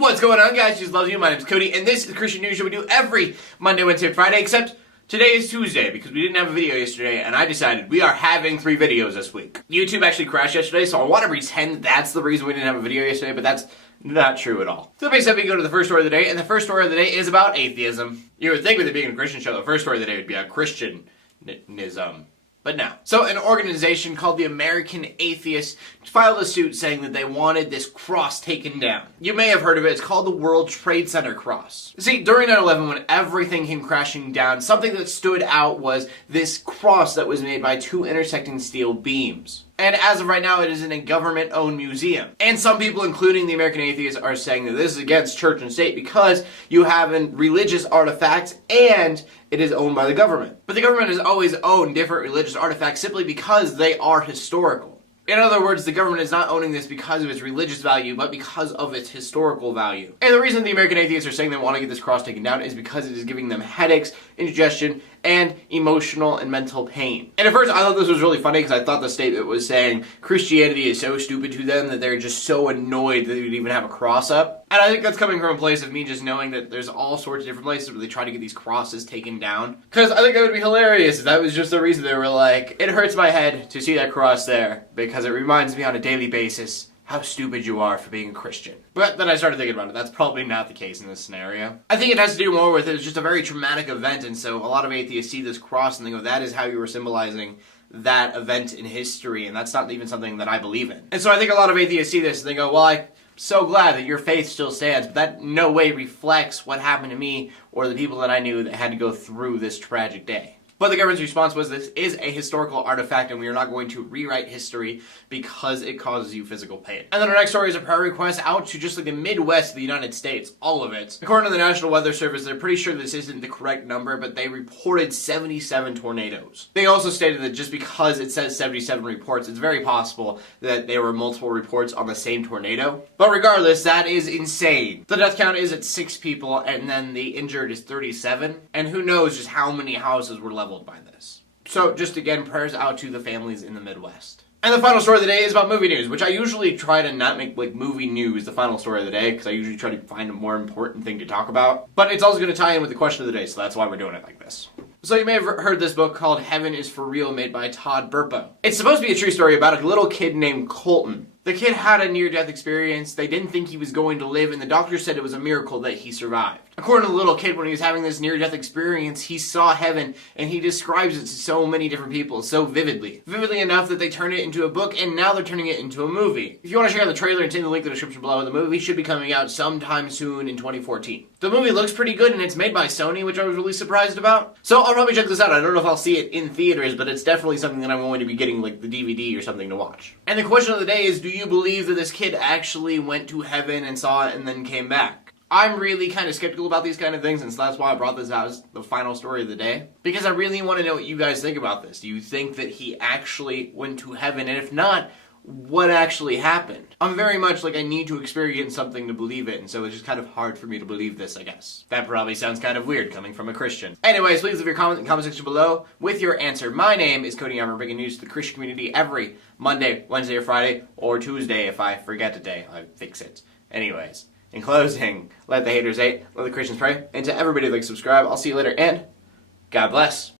What's going on, guys? Just love you. My name's Cody, and this is the Christian News Show we do every Monday, Wednesday, and Friday, except today is Tuesday because we didn't have a video yesterday, and I decided we are having 3 videos this week. YouTube actually crashed yesterday, so I want to pretend that's the reason we didn't have a video yesterday, but that's not true at all. So basically, we go to the first story of the day, and the first story of the day is about atheism. You would think with it being a Christian show, the first story of the day would be about Christianism. But no. So an organization called the American Atheists filed a suit saying that they wanted this cross taken down. You may have heard of it. It's called the World Trade Center cross. See, during 9/11, when everything came crashing down, something that stood out was this cross that was made by 2 intersecting steel beams. And as of right now, it is in a government-owned museum. And some people, including the American Atheists, are saying that this is against church and state because you have a religious artifact and it is owned by the government. But the government has always owned different religious artifacts simply because they are historical. In other words, the government is not owning this because of its religious value, but because of its historical value. And the reason the American Atheists are saying they want to get this cross taken down is because it is giving them headaches, indigestion, and emotional and mental pain. And at first, I thought this was really funny because I thought the statement was saying Christianity is so stupid to them that they're just so annoyed that they would even have a cross up. And I think that's coming from a place of me just knowing that there's all sorts of different places where they try to get these crosses taken down. Because I think that would be hilarious if that was just the reason they were like, it hurts my head to see that cross there because it reminds me on a daily basis how stupid you are for being a Christian. But then I started thinking about it. That's probably not the case in this scenario. I think it has to do more with it's just a very traumatic event, and so a lot of atheists see this cross and they go, that is how you were symbolizing that event in history, and that's not even something that I believe in. And so I think a lot of atheists see this and they go, well, I'm so glad that your faith still stands, but that in no way reflects what happened to me or the people that I knew that had to go through this tragic day. But the government's response was this is a historical artifact and we are not going to rewrite history because it causes you physical pain. And then our next story is a prayer request out to just like the Midwest of the United States, all of it. According to the National Weather Service, they're pretty sure this isn't the correct number, but they reported 77 tornadoes. They also stated that just because it says 77 reports, it's very possible that there were multiple reports on the same tornado. But regardless, that is insane. The death count is at 6 people and then the injured is 37. And who knows just how many houses were leveled by this. So just again, prayers out to the families in the Midwest. And the final story of the day is about movie news, which I usually try to not make like movie news the final story of the day because I usually try to find a more important thing to talk about. But it's also going to tie in with the question of the day, so that's why we're doing it like this. So you may have heard this book called Heaven is for Real, made by Todd Burpo. It's supposed to be a true story about a little kid named Colton. The kid had a near-death experience. They didn't think he was going to live, and the doctor said it was a miracle that he survived. According to the little kid, when he was having this near-death experience, he saw heaven, and he describes it to so many different people so vividly. Vividly enough that they turned it into a book, and now they're turning it into a movie. If you want to check out the trailer, it's in the link in the description below. The movie should be coming out sometime soon in 2014. The movie looks pretty good, and it's made by Sony, which I was really surprised about. So I'll probably check this out. I don't know if I'll see it in theaters, but it's definitely something that I'm going to be getting like the DVD or something to watch. And the question of the day is, do you believe that this kid actually went to heaven and saw it and then came back? I'm really kind of skeptical about these kind of things, and so that's why I brought this out as the final story of the day. Because I really want to know what you guys think about this. Do you think that he actually went to heaven? And if not, what actually happened? I'm very much like I need to experience something to believe it, and so it's just kind of hard for me to believe this, I guess. That probably sounds kind of weird coming from a Christian. Anyways, please leave your comment in the comment section below with your answer. My name is Cody, and I'm bringing news to the Christian community every Monday, Wednesday, or Friday, or Tuesday if I forget a day. I fix it. Anyways, in closing, let the haters hate, let the Christians pray, and to everybody like subscribe, I'll see you later, and God bless.